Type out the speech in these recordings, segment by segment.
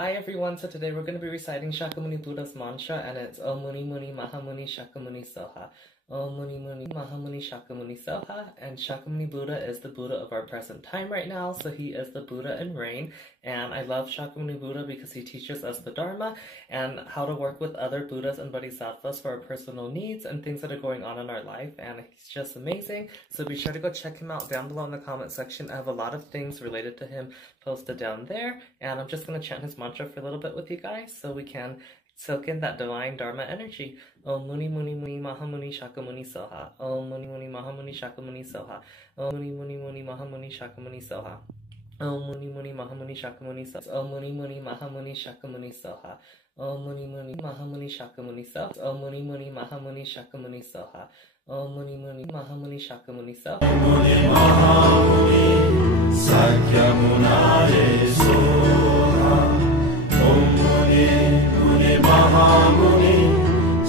Hi everyone, so today we're going to be reciting Shakyamuni Buddha's mantra, and it's Om Muni Muni Mahamuni Shakyamuni Soha. Om Muni Muni Mahamuni Shakyamuni Soha. And Shakyamuni Buddha is the Buddha of our present time right now, so he is the Buddha in reign. And I love Shakyamuni Buddha because he teaches us the Dharma and how to work with other Buddhas and Bodhisattvas for our personal needs and things that are going on in our life, and he's just amazing. So be sure to go check him out down below in the comment section. I have a lot of things related to him posted down there, and I'm just going to chant his mantra for a little bit with you guys so we can soak in that divine Dharma energy. Om Muni Muni Muni Mahamuni Shakyamuni Soha. Om Muni Muni Mahamuni Shakyamuni Soha. Om Muni Muni Muni Mahamuni Shakyamuni Soha. Om Muni Muni Mahamuni Shakyamuni Soha. Om Muni Muni Mahamuni Shakyamuni Soha. Om Muni Muni Mahamuni Shakyamuni Soha. Om Muni Muni Mahamuni Shakyamuni Soha. Om Muni Muni Mahamuni Shakyamuni Soha. Om Muni Mahamuni Shakyamuni Soha. Om Muni Muni Mahamuni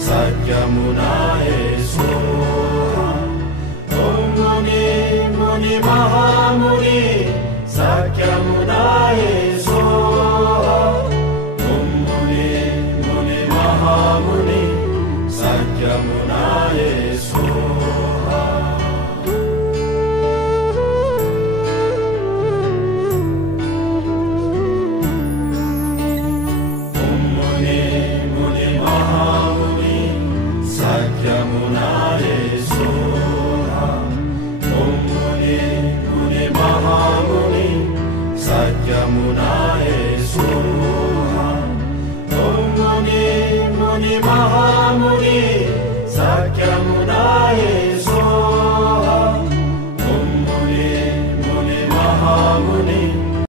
Shakyamuni Soha. Om Muni Muni Mahamuni Shakyamuni Soha. Om Muni Muni Mahamuni Shakyamuni Soha. Om Muni Muni Mahamuni Shakyamuni Soha. Om Muni Muni Mahamuni Shakyamuni Soha. Om Muni Muni Mahamuni Shakyamuni